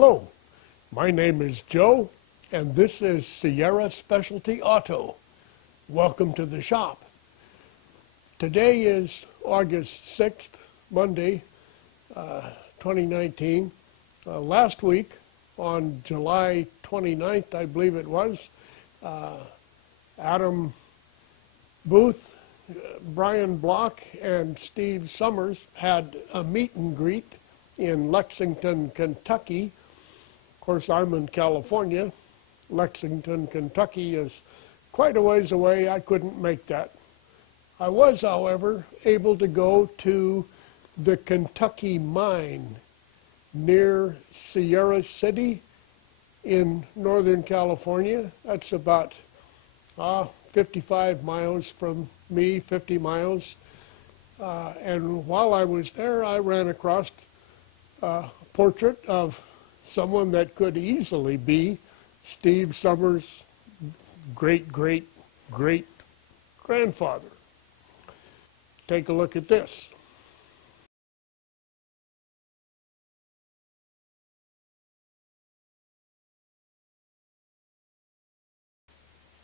Hello, my name is Joe, and this is Sierra Specialty Auto. Welcome to the shop. Today is August 6th, Monday, 2019. Last week, on July 29th, I believe it was, Adam Booth, Brian Block, and Steve Summers had a meet and greet in Lexington, Kentucky. Of course, I'm in California. Lexington, Kentucky is quite a ways away. I couldn't make that. I was, however, able to go to the Kentucky Mine near Sierra City in Northern California. That's about 55 miles from me, 50 miles. And while I was there, I ran across a portrait of someone that could easily be Steve Summers' great-great-great-grandfather. Take a look at this.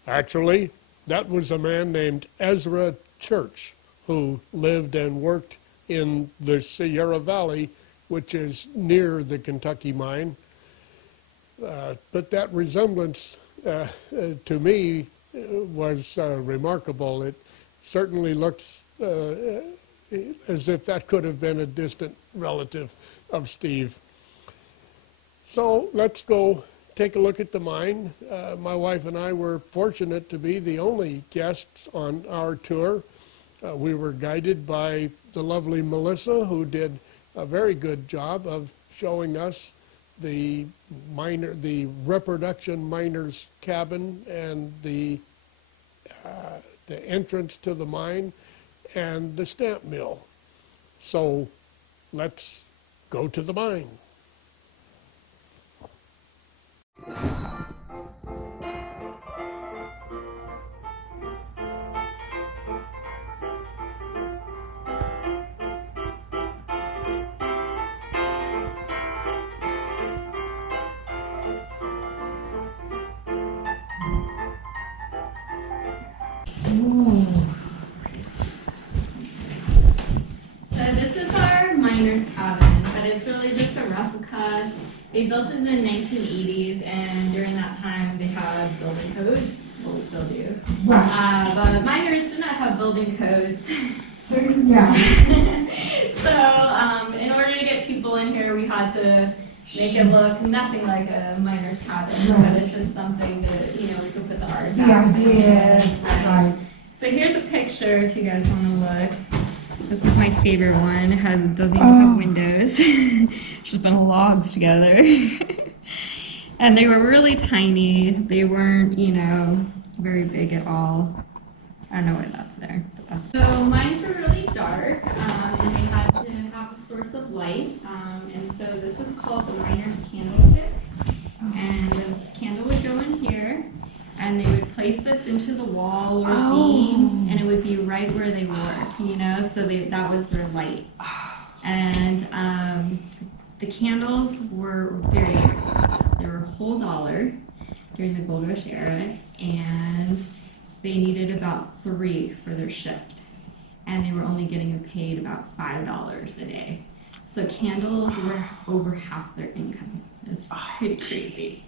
Actually, that was a man named Ezra Church who lived and worked in the Sierra Valley, which is near the Kentucky Mine. But that resemblance to me was remarkable. It certainly looks as if that could have been a distant relative of Steve. So let's go take a look at the mine. My wife and I were fortunate to be the only guests on our tour. We were guided by the lovely Melissa, who did a very good job of showing us the reproduction miner's cabin and the entrance to the mine and the stamp mill. So let's go to the mine. So this is our miner's cabin, but it's really just a replica. They built it in the 1980s, and during that time they had building codes. Well, we still do. Right. But miners do not have building codes. So, yeah. So in order to get people in here, we had to make it look nothing like a miner's cabin, right. But it's just something to, we could put the artifacts in. Right. So here's a picture if you guys want to look. This is my favorite one. It doesn't even have windows. It's just a bunch of logs together. And they were really tiny. They weren't, very big at all. I don't know why that's there. So mines were really dark, and they had to have a source of light. And so this is called the miner's candlestick. And the candle would go in here, and they would place this into the wall or beam, and it would be right where they were, so that was their light. And the candles were very expensive. They were a whole $1 during the Gold Rush era, and they needed about 3 for their shift. And they were only getting paid about $5 a day. So candles were over half their income. It's pretty crazy.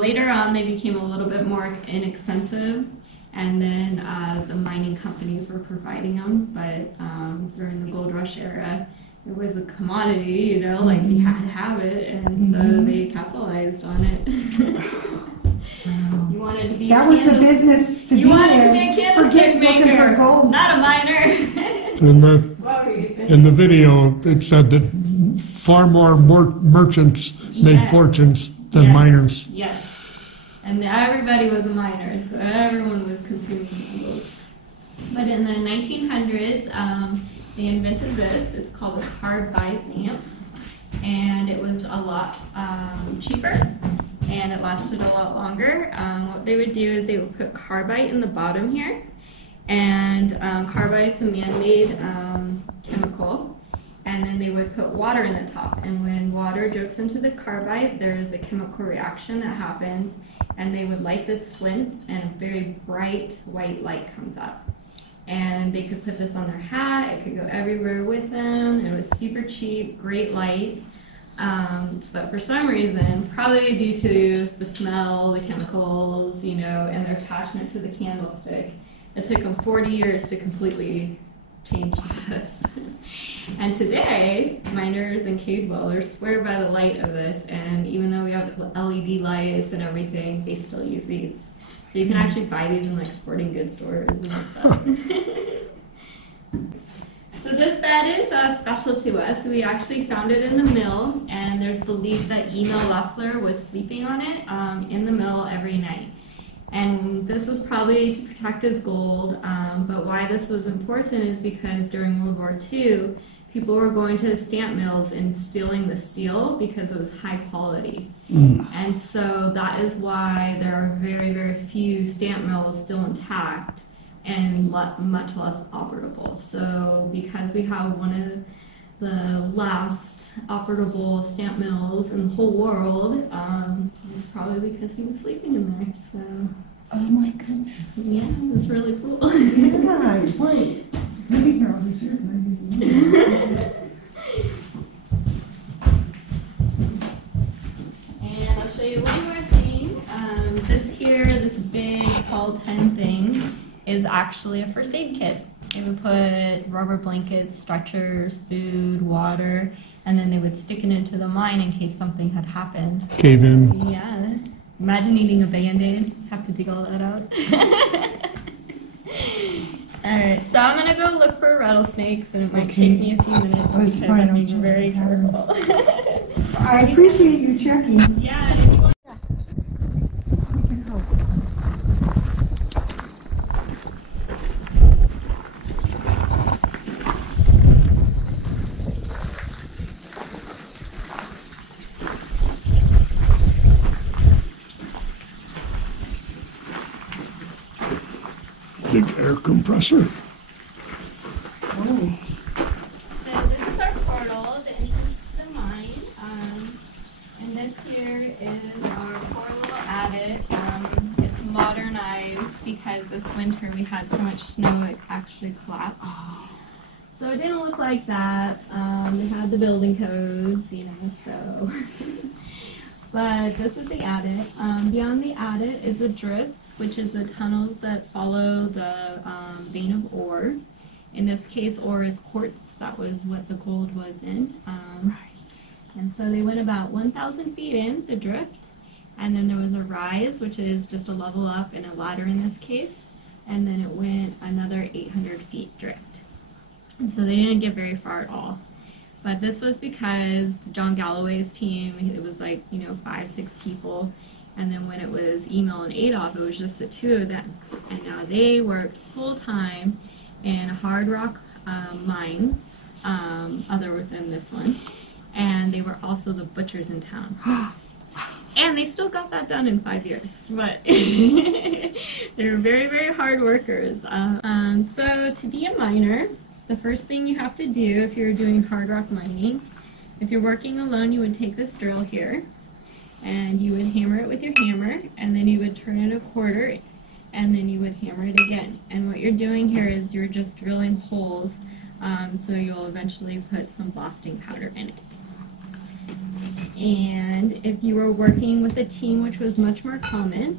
Later on, they became a little bit more inexpensive, and then the mining companies were providing them. But during the Gold Rush era, it was a commodity, like you had to have it, and so they capitalized on it. You wanted to be that was the business to be in. You wanted to be a candlestick maker, for gold. not a miner. In the video, it said that far more merchants made fortunes than miners. Yes, and everybody was a miner, so everyone was consuming candles. But in the 1900s, they invented this. It's called a carbide lamp, and it was a lot cheaper, and it lasted a lot longer. What they would do is they would put carbide in the bottom here, and carbide's a man-made chemical. and then they would put water in the top. And when water drips into the carbide, there is a chemical reaction that happens, and they would light this flint, and a very bright white light comes up. And they could put this on their hat, it could go everywhere with them. It was super cheap, great light. But for some reason, probably due to the smell, the chemicals, you know, and their attachment to the candlestick, it took them 40 years to completely change this. And today, miners and cave dwellers swear by the light of this, and even though we have LED lights and everything, they still use these. So you can actually buy these in like sporting goods stores and stuff. So this bed is special to us. We actually found it in the mill, and there's belief that Emil Loeffler was sleeping on it in the mill every night. And this was probably to protect his gold, but why this was important is because during World War II, people were going to the stamp mills and stealing the steel because it was high quality. And so that is why there are very, very few stamp mills still intact and much less operable. So because we have one of the last operable stamp mills in the whole world, it's probably because he was sleeping in there. So. Oh my goodness. Yeah, it's really cool. Yeah, wait. Maybe probably should. And I'll show you one more thing. This big tall 10 thing is actually a first aid kit. They would put rubber blankets, stretchers, food, water, and then they would stick it into the mine in case something had happened. Cave in. Yeah. Imagine eating a Band-Aid. Have to dig all that out. Alright, so I'm going to go look for rattlesnakes, and it might take me a few minutes That's because fine, I'm being I'll very check. careful. I appreciate you checking. Yeah, and if you want Big air compressor. Oh. So this is our portal, the entrance to the mine, and this here is our poor little attic. It's modernized because this winter we had so much snow it actually collapsed. So it didn't look like that. They had the building codes, you know, so. But this is the attic. Beyond the attic is the drifts, which is the tunnels that follow the vein of ore. In this case, ore is quartz. That was what the gold was in. And so they went about 1,000 feet in, the drift. And then there was a rise, which is just a level up and a ladder in this case. And then it went another 800 feet drift. And so they didn't get very far at all. But this was because John Galloway's team, it was like, 5, 6 people. And then when it was Emil and Adolf, it was just the 2 of them. And now they worked full time in hard rock mines, other than this one. And they were also the butchers in town. And they still got that done in 5 years. But they were very, very hard workers. So to be a miner, the first thing you have to do if you're doing hard rock mining, if you're working alone, you would take this drill here, and you would hammer it with your hammer, and then you would turn it a quarter, and then you would hammer it again. And what you're doing here is you're just drilling holes, so you'll eventually put some blasting powder in it. And if you were working with a team, which was much more common,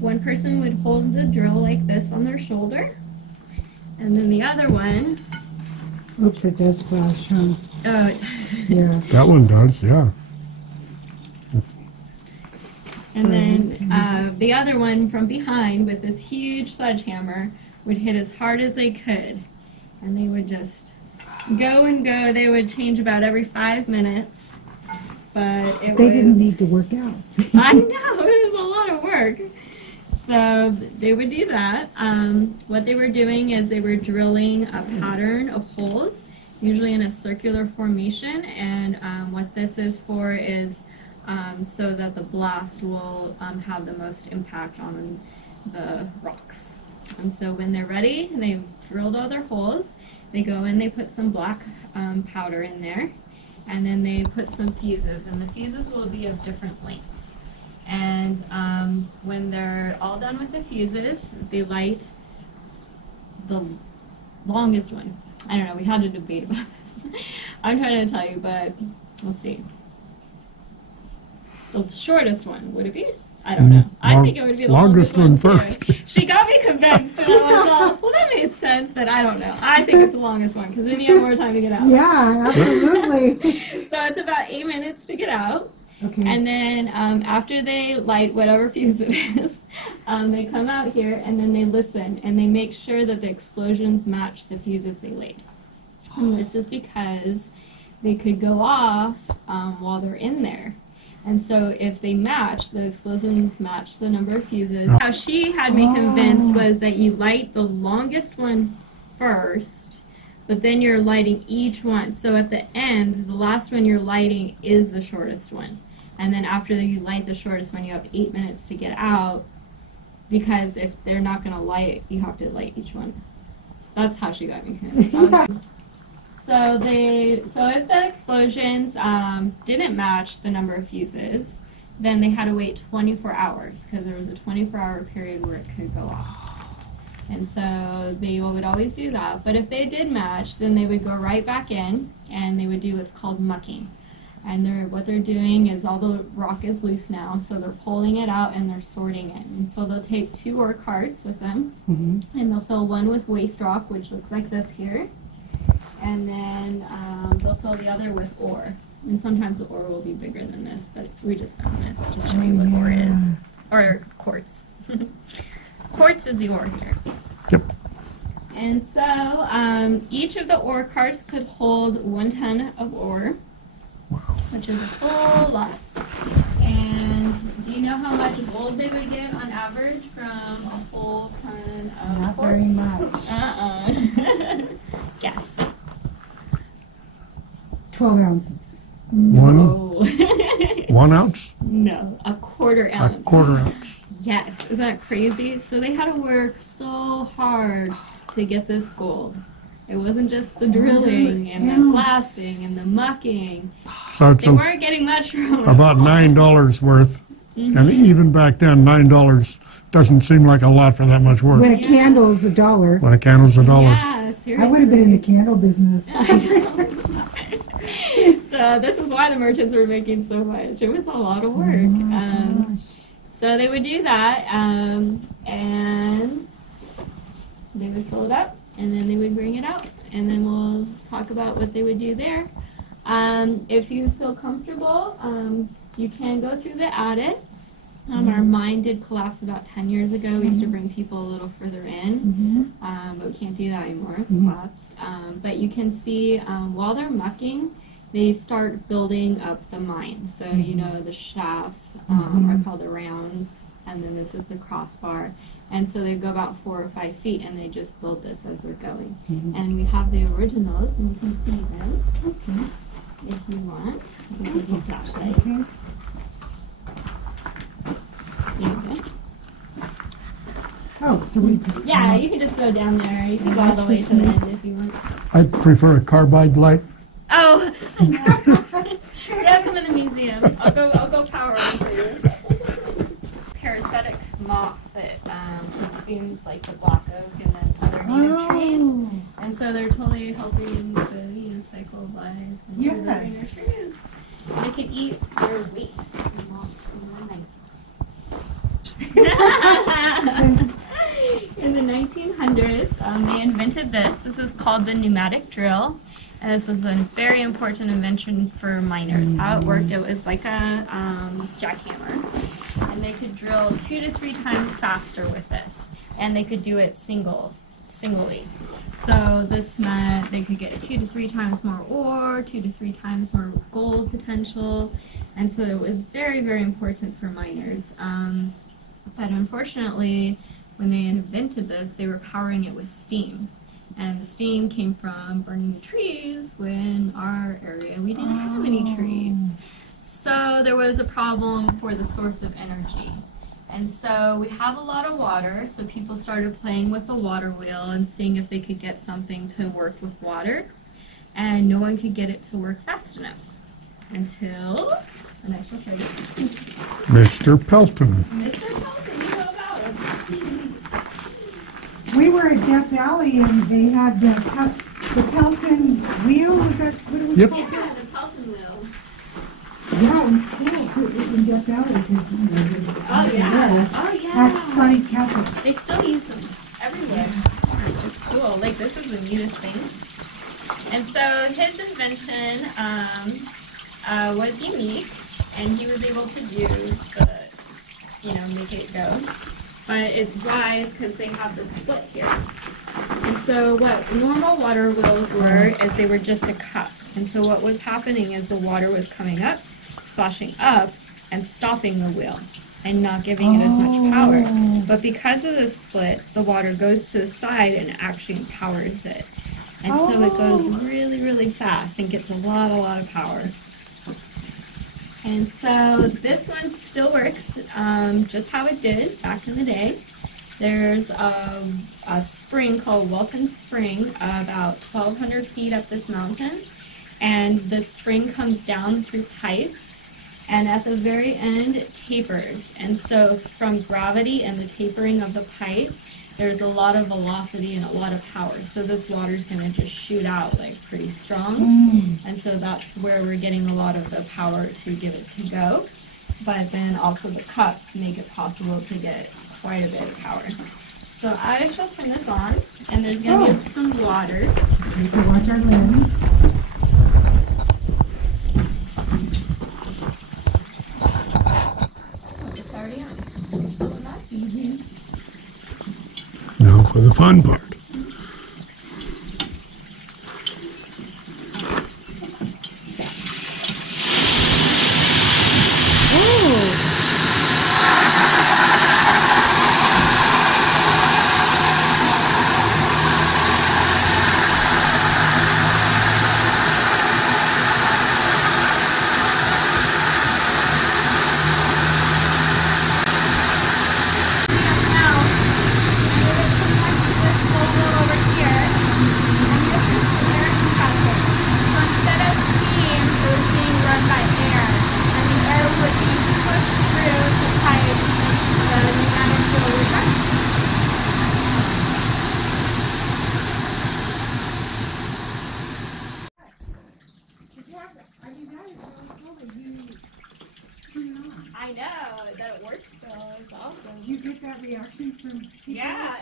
one person would hold the drill like this on their shoulder, and then the other one... Oops, it does flash, huh? Oh, it does. Yeah. That one does, yeah. And then the other one from behind with this huge sledgehammer would hit as hard as they could. And they would just go and go. They would change about every 5 minutes. But They didn't need to work out. I know, it was a lot of work. So they would do that. What they were doing is they were drilling a pattern of holes, usually in a circular formation, and what this is for is so that the blast will have the most impact on the rocks. And so when they're ready and they've drilled all their holes, they go in, they put some black powder in there, and then they put some fuses, and the fuses will be of different lengths. And when they're all done with the fuses, they light the longest one. I don't know, we had a debate about this. I'm trying to tell you, but let's see. The shortest one, would it be? I don't know. I think it would be the longest one first. She got me convinced, and I was like, well, that made sense, but I don't know. I think it's the longest one, because then you have more time to get out. Yeah, absolutely. So it's about 8 minutes to get out. Okay. And then after they light whatever fuse it is, they come out here, and then they listen, and they make sure that the explosions match the fuses they laid. And this is because they could go off while they're in there. And so if they match, the explosions match the number of fuses. How she had me convinced was that you light the longest one first, but then you're lighting each one. So at the end, the last one you're lighting is the shortest one. And then after you light the shortest one, you have 8 minutes to get out, because if they're not going to light, you have to light each one. That's how she got me convinced. So if the explosions didn't match the number of fuses, then they had to wait 24 hours, because there was a 24-hour period where it could go off. And so they would always do that. But if they did match, then they would go right back in, and they would do what's called mucking. And what they're doing is all the rock is loose now, so they're pulling it out and they're sorting it. And so they'll take 2 ore carts with them, and they'll fill one with waste rock, which looks like this here. And then they'll fill the other with ore. And sometimes the ore will be bigger than this, but we just found this to show you what ore is. Or quartz. Quartz is the ore here. Yep. And so each of the ore carts could hold 1 ton of ore, which is a whole lot. And do you know how much gold they would get on average from a whole ton of Not quartz? very much. Guess. 12 ounces. No. 1 ounce? No, a quarter ounce. A quarter ounce. Yes, isn't that crazy? So they had to work so hard to get this gold. It wasn't just the drilling and the blasting and the mucking. So it's They weren't getting much from it. about $9 worth. And even back then, $9 doesn't seem like a lot for that much work. When a candle is $1. When a candle's $1. Yeah, seriously. I would have been in the candle business. So this is why the merchants were making so much. It was a lot of work. So they would do that, and they would fill it up, and then they would bring it out, and then we'll talk about what they would do there. If you feel comfortable, you can go through the attic. Our mine did collapse about 10 years ago. We used to bring people a little further in, but we can't do that anymore. It's collapsed. But you can see while they're mucking, they start building up the mine. So, you know, the shafts are called the rounds, and then this is the crossbar. And so they go about 4 or 5 feet, and they just build this as they're going. And we have the originals, and you can see them if you want. I can give you a flashlight. Oh, so we Yeah, you can just go down there. You can go all the way to the end if you want. I prefer a carbide light. Oh, we have some in the museum. I'll go power on for you. Parasitic moth that consumes like the black oak and then other native trees, and so they're totally helping the cycle of life. And preserving their Yes. trees. They can eat their weight in moths in one night. In the 1900s, they invented this. This is called the pneumatic drill. And this was a very important invention for miners. How it worked, it was like a jackhammer. And they could drill 2 to 3 times faster with this. And they could do it singly. So this meant they could get 2 to 3 times more ore, 2 to 3 times more gold potential. And so it was very, very important for miners. But unfortunately, when they invented this, they were powering it with steam. And the steam came from burning the trees when our area, we didn't have any trees. So there was a problem for the source of energy. And so we have a lot of water, so people started playing with the water wheel and seeing if they could get something to work with water. And no one could get it to work fast enough. Until, and I shall show you. Mr. Pelton. Mr. Pelton, you know about him. We were at Death Valley and they had the Pelton wheel, is that what it was Yep. called? Yeah, the Pelton wheel. Yeah, it was cool in Death Valley. Oh yeah. Oh yeah. At Scotty's Castle. They still use them everywhere. It's cool. Like, this is the neatest thing. And so his invention was unique, and he was able to do the, make it go. But it's wise because they have the split here. And so what normal water wheels were is they were just a cup. And so what was happening is the water was coming up, splashing up, and stopping the wheel and not giving it as much power. But because of the split, the water goes to the side and actually powers it. And so it goes really, really fast and gets a lot of power. And so this one still works just how it did back in the day. There's a spring called Walton Spring about 1,200 feet up this mountain. And the spring comes down through pipes, and at the very end it tapers. And so from gravity and the tapering of the pipe, there's a lot of velocity and a lot of power. So this water's going to just shoot out like pretty strong. And so that's where we're getting a lot of the power to give it to go. But then also the cups make it possible to get quite a bit of power. So I shall turn this on, and there's going to be some water. Okay, so watch our lens. It's already on. Oh, that's easy. Now for the fun part. I know that it works still. It's awesome. You get that reaction from people? Yeah,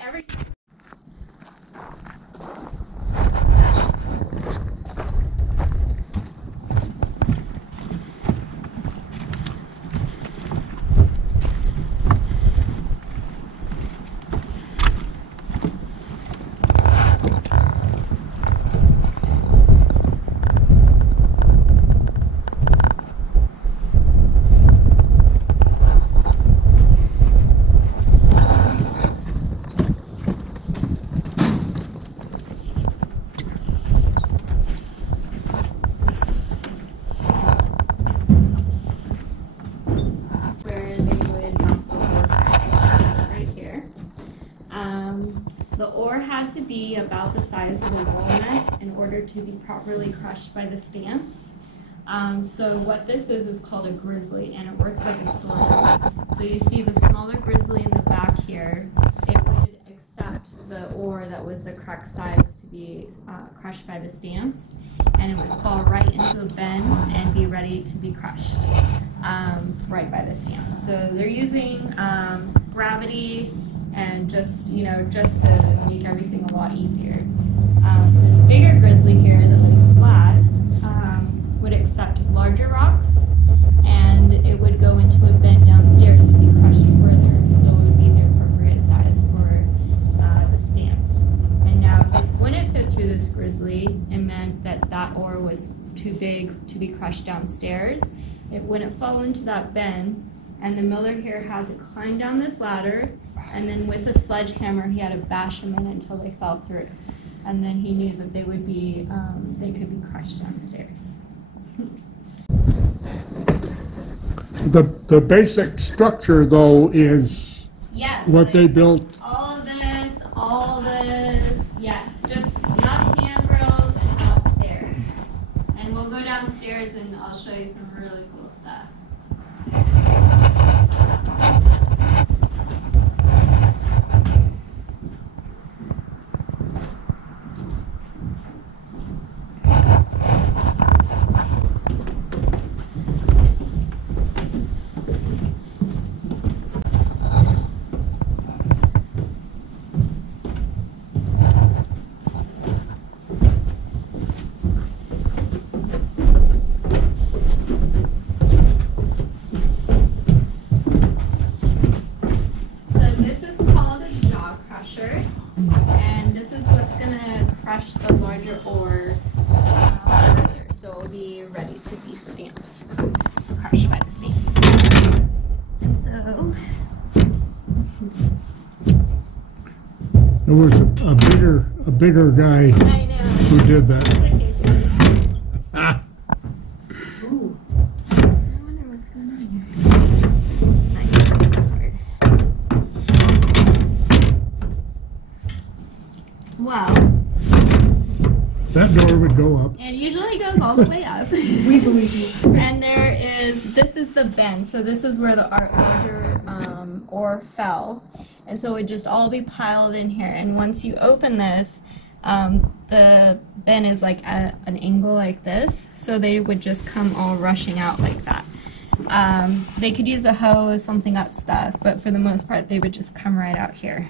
where they would mount the ore right here. The ore had to be about the size of a walnut in order to be properly crushed by the stamps. So what this is called a grizzly, and it works like a sword. So you see the smaller grizzly in the back here, it would accept the ore that was the correct size to be crushed by the stamps, and it would fall right into a bend and be ready to be crushed right by the stamps. So they're using gravity and just to make everything a lot easier. This bigger grizzly here that looks flat would accept larger rocks, and it would go into a bend downstairs to be crushed further, so it would be the appropriate size for the stamps. And now if it wouldn't fit through this grizzly, it meant that that ore was too big to be crushed downstairs. It wouldn't fall into that bend, and the miller here had to climb down this ladder, and then with a sledgehammer he had to bash them in until they fell through. And then he knew that they could be crushed downstairs. The basic structure, though, is Yes. what like they built. all this, yes. Just not handrails and not stairs. And we'll go downstairs and I'll show you some really cool stuff. And this is what's going to crush the larger ore further, so it will be ready to be stamped, crushed by the stamps. And so, There was a bigger guy I know. who did that. Ooh. I wonder what's going on here. Wow. That door would go up. It usually goes all the way up. We believe you. And this is the bend. So this is where the larger ore fell. And so it would just all be piled in here. And once you open this, the bin is like at an angle like this. So they would just come all rushing out like that. They could use a hose, something got stuck, but for the most part, they would just come right out here.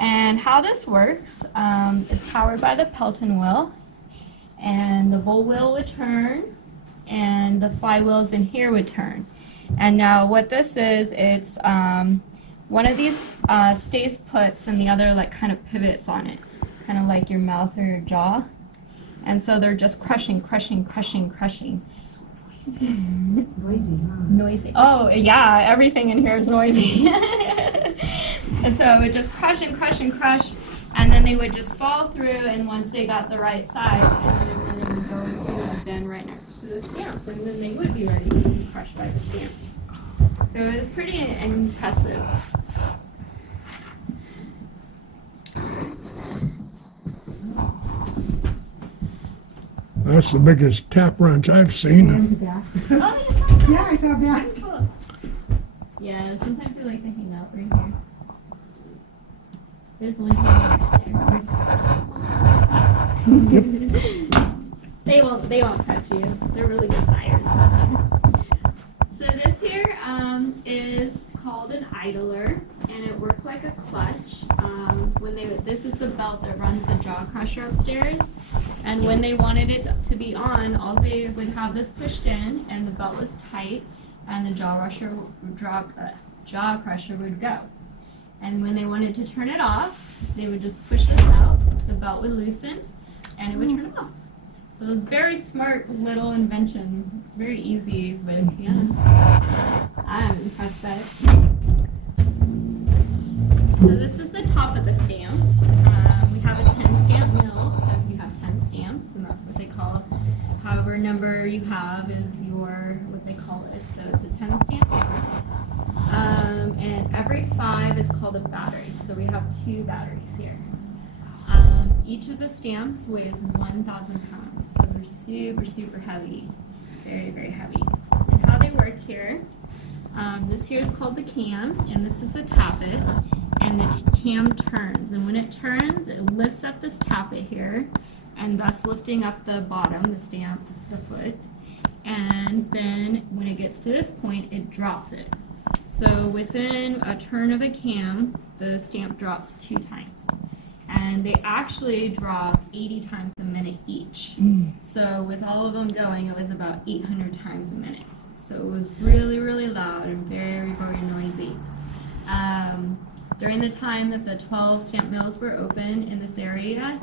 And how this works, it's powered by the Pelton wheel, and the bull wheel would turn, and the flywheels in here would turn. And now what this is, it's one of these stays puts and the other like kind of pivots on it, kind of like your mouth or your jaw. And so they're just crushing, crushing, crushing, crushing. Noisy, huh? Noisy. Oh, yeah, everything in here is noisy. And so it would just crush and crush and crush, and then they would just fall through, and once they got the right size, and then it would go into a bin right next to the stamps, and then they would be ready to be crushed by the stamps. So it was pretty impressive. That's the biggest tap wrench I've seen. And the back. Oh, you saw that? Yeah, I saw that. Cool. Yeah, sometimes we like to hang out right here. There's one hanging right there. They won't touch you. They're really good tires. So this here is called an idler, and it worked like a clutch. This is the belt that runs the jaw crusher upstairs, and when they wanted it to be on, all they would have this pushed in, and the belt was tight, and the jaw crusher would go. And when they wanted to turn it off, they would just push this out, the belt would loosen, and it would turn it off. So it was a very smart little invention, very easy, but yeah, I'm impressed by it. So this is the top of the stamps. We have a 10 stamp mill, so you have 10 stamps, and that's what they call it. However number you have is what they call it, so it's a 10 stamp mill. And every 5 is called a battery, so we have 2 batteries here. Each of the stamps weighs 1,000 pounds, so they're super, super heavy, very, very heavy. And how they work here, this here is called the cam, and this is the tappet, and the cam turns, and when it turns, it lifts up this tappet here, and thus lifting up the bottom, the stamp, the foot, and then when it gets to this point, it drops it. So within a turn of a cam, the stamp drops 2 times. And they actually drop 80 times a minute each. So with all of them going, it was about 800 times a minute. So it was really, really loud and very, very noisy. During the time that the 12 stamp mills were open in this area,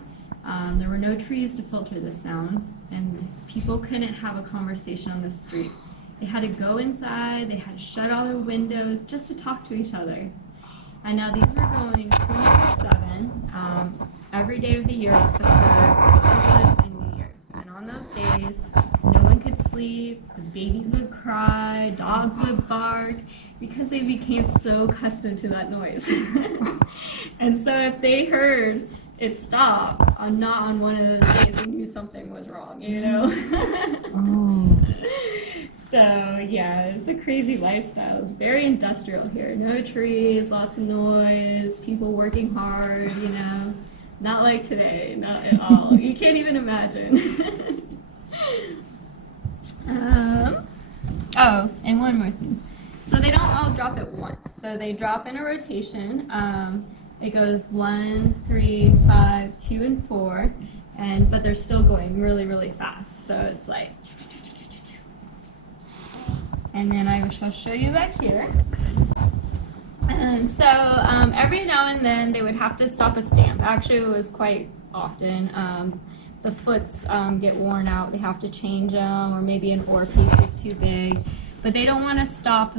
there were no trees to filter the sound, and people couldn't have a conversation on the street. They had to go inside, they had to shut all their windows just to talk to each other. And now these are going 24/7, every day of the year except for Christmas and New Year's. And on those days, no one could sleep, the babies would cry, dogs would bark, because they became so accustomed to that noise. And so if they heard it stop not on one of those days, they knew something was wrong, you know? Oh. So yeah, it's a crazy lifestyle. It's very industrial here. No trees, lots of noise, people working hard, you know. Not like today, not at all. You can't even imagine. Oh, and one more thing. So they don't all drop at once. So they drop in a rotation. It goes 1, 3, 5, 2, and 4, but they're still going really, really fast. So it's like, and then I shall show you back here. And so every now and then they would have to stop a stamp. Actually, it was quite often. The foots get worn out. They have to change them, or maybe an ore piece is too big. But they don't want to stop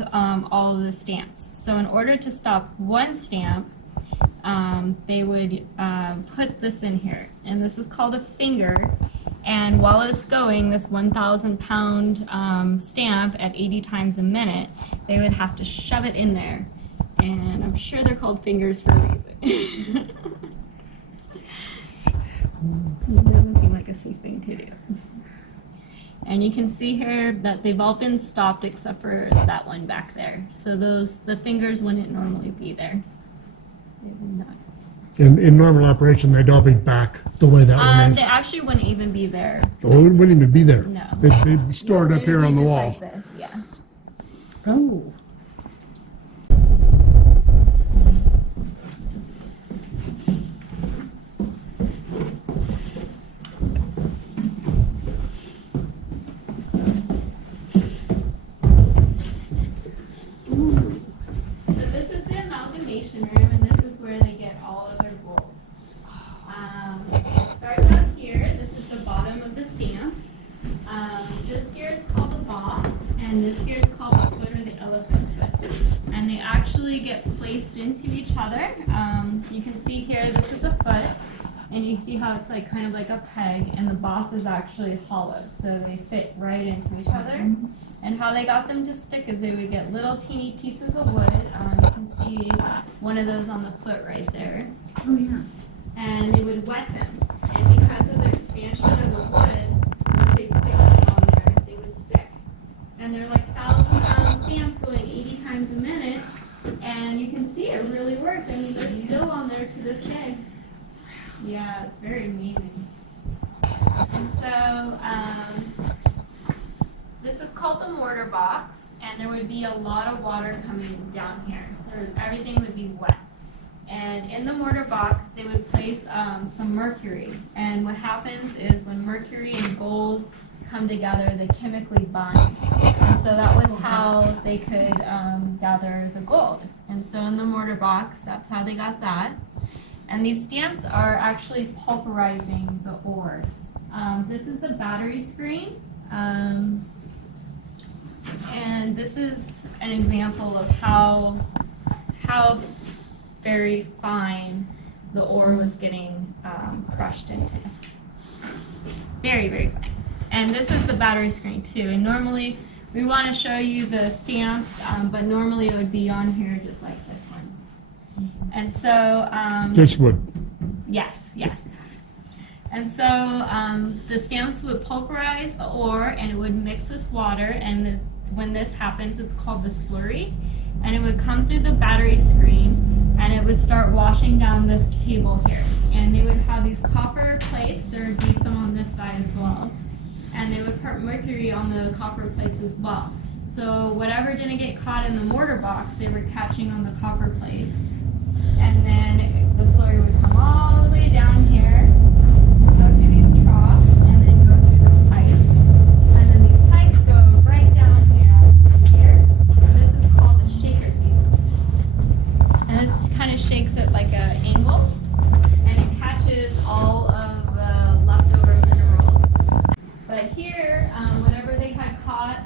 all of the stamps. So in order to stop one stamp, they would put this in here. And this is called a finger. And while it's going, this 1,000-pound stamp at 80 times a minute, they would have to shove it in there. And I'm sure they're called fingers for a reason. It doesn't seem like a safe thing to do. And you can see here that they've all been stopped except for that one back there. So the fingers wouldn't normally be there. They would not. In normal operation, they'd all be back the way that one is. They actually wouldn't even be there. Oh, it wouldn't even be there. No. They'd store it up here on the wall. Like this, yeah. Oh. And this here is called the foot or the elephant foot. And they actually get placed into each other. You can see here, this is a foot, and you see how it's like kind of like a peg, and the boss is actually hollow, so they fit right into each other. And how they got them to stick is they would get little teeny pieces of wood. You can see one of those on the foot right there. Oh, yeah. And they would wet them. And because of the expansion of the wood, they placed them on there, they would stick. And they're like 1,000-pound stamps going 80 times a minute, and you can see it really worked. I mean, they're still on there to this day. Yeah, it's very amazing. And so this is called the mortar box, and there would be a lot of water coming down here. Everything would be wet. And in the mortar box, they would place some mercury. And what happens is when mercury and gold come together, they chemically bind. And so that was how they could gather the gold. And so in the mortar box, that's how they got that. And these stamps are actually pulverizing the ore. This is the battery screen. And this is an example of how very fine the ore was getting crushed into. Very, very fine. And this is the battery screen too. And normally we want to show you the stamps, but normally it would be on here just like this one. And so This would. yes, yes. And so the stamps would pulverize the ore, and it would mix with water, and when this happens, it's called the slurry, and it would come through the battery screen, and it would start washing down this table here. And they would have these copper plates. There would be some on this side as well, and they would put mercury on the copper plates as well. So whatever didn't get caught in the mortar box, they were catching on the copper plates, and then the slurry would come all the way down here, go through these troughs, and then go through the pipes, and then these pipes go right down here, and this is called a shaker table. And this kind of shakes it like an angle, and it catches all of the leftover minerals. But here, whatever they had caught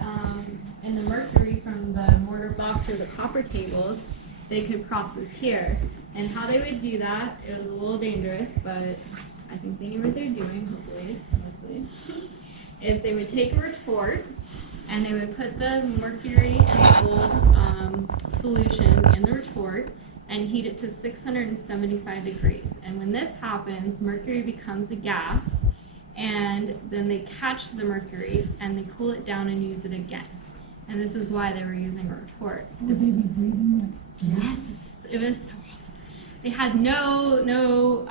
in the mercury from the mortar box or the copper tables, they could process here. And how they would do that, it was a little dangerous, but I think they knew what they're doing, hopefully, honestly. is they would take a retort and they would put the mercury and gold solution in the retort and heat it to 675 degrees. And when this happens, mercury becomes a gas, and then they catch the mercury and they cool it down and use it again. And this is why they were using a retort. Would they be breathing it? Yes, it was so awful. They had no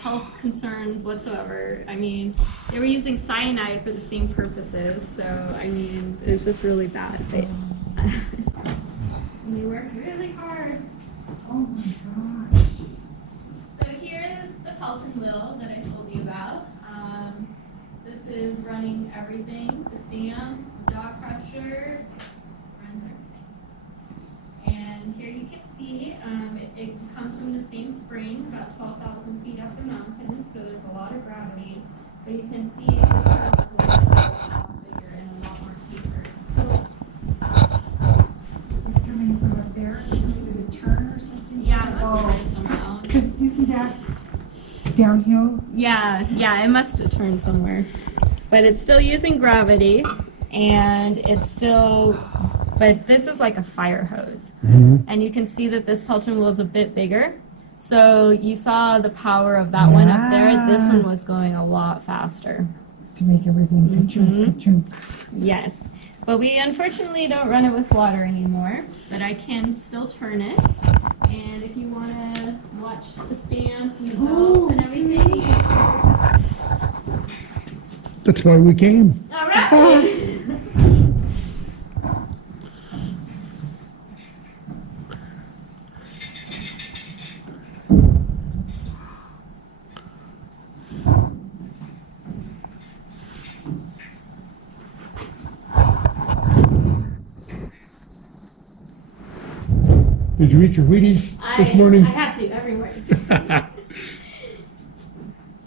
health concerns whatsoever. I mean, they were using cyanide for the same purposes, so I mean, it was just really bad. They worked really hard. Oh my gosh. So here's the Pelton wheel that I told you about. This is running everything, the stamps, the dog crusher, runs everything. And here you can see it comes from the same spring, about 12,000 feet up the mountain, so there's a lot of gravity. But you can see it's a lot bigger and a lot more deeper. So, it's coming from up there, does it turn or something? Yeah, it must have turned somehow. Because isn't that downhill? Yeah, it must have turned somewhere. But it's still using gravity, and it's still, but this is like a fire hose. And you can see that this Pelton wheel is a bit bigger. So you saw the power of that one up there. This one was going a lot faster. To make everything ka-chunk. Yes. But we unfortunately don't run it with water anymore, but I can still turn it. And if you want to watch the stamps and the belts and everything, That's why we came. all right. Did you eat your Wheaties this morning? I have to every morning.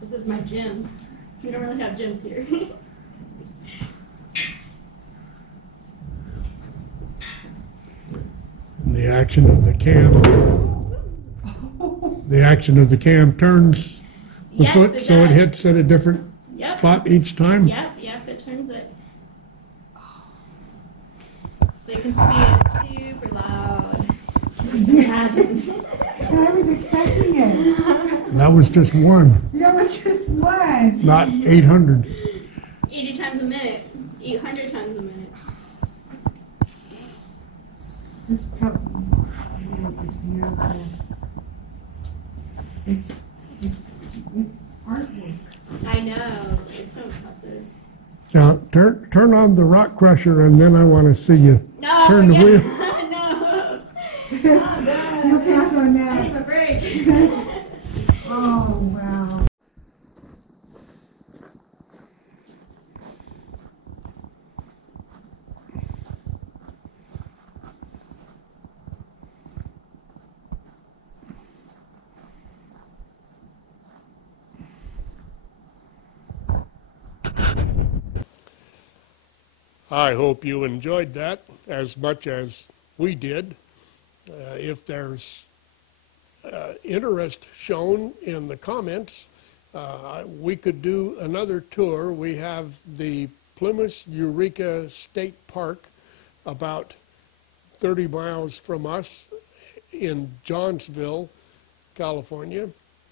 This is my gym. We don't really have gyms here. The action of the cam. The action of the cam turns the Yes, foot it so it does. hits at a different Yep. spot each time. Yep, it turns it. So you can see it's super loud. Just imagine. I was expecting it. That was just one, That was just one. not 800. 80 times a minute. 800 times a minute. This Pelton wheel is beautiful. It's artwork. I know. It's so impressive. Now, turn on the rock crusher, and then I want to see you No, turn the yeah. wheel. No. You'll pass on I that. need a break. Oh, wow. I hope you enjoyed that as much as we did. If there's interest shown in the comments, we could do another tour. We have the Plymouth Eureka State Park about 30 miles from us in Johnsville, California,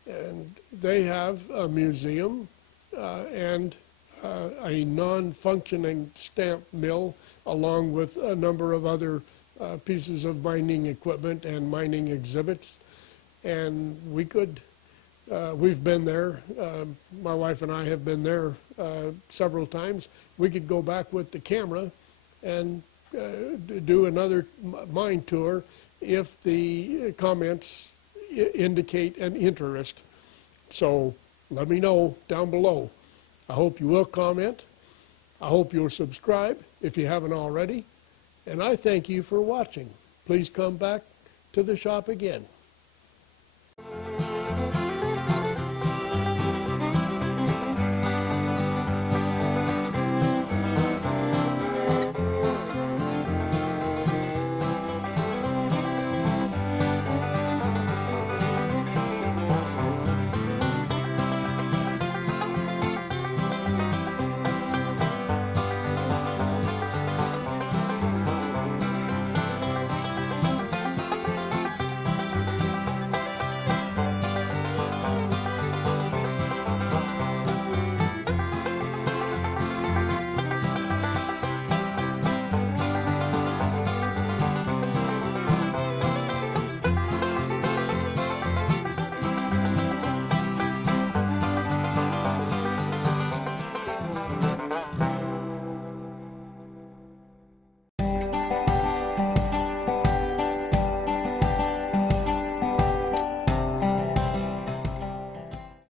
and they have a museum and a non-functioning stamp mill, along with a number of other pieces of mining equipment and mining exhibits. And we could, we've been there, my wife and I have been there several times. We could go back with the camera and do another mine tour if the comments indicate an interest. So let me know down below. I hope you will comment. I hope you'll subscribe if you haven't already. And I thank you for watching. Please come back to the shop again.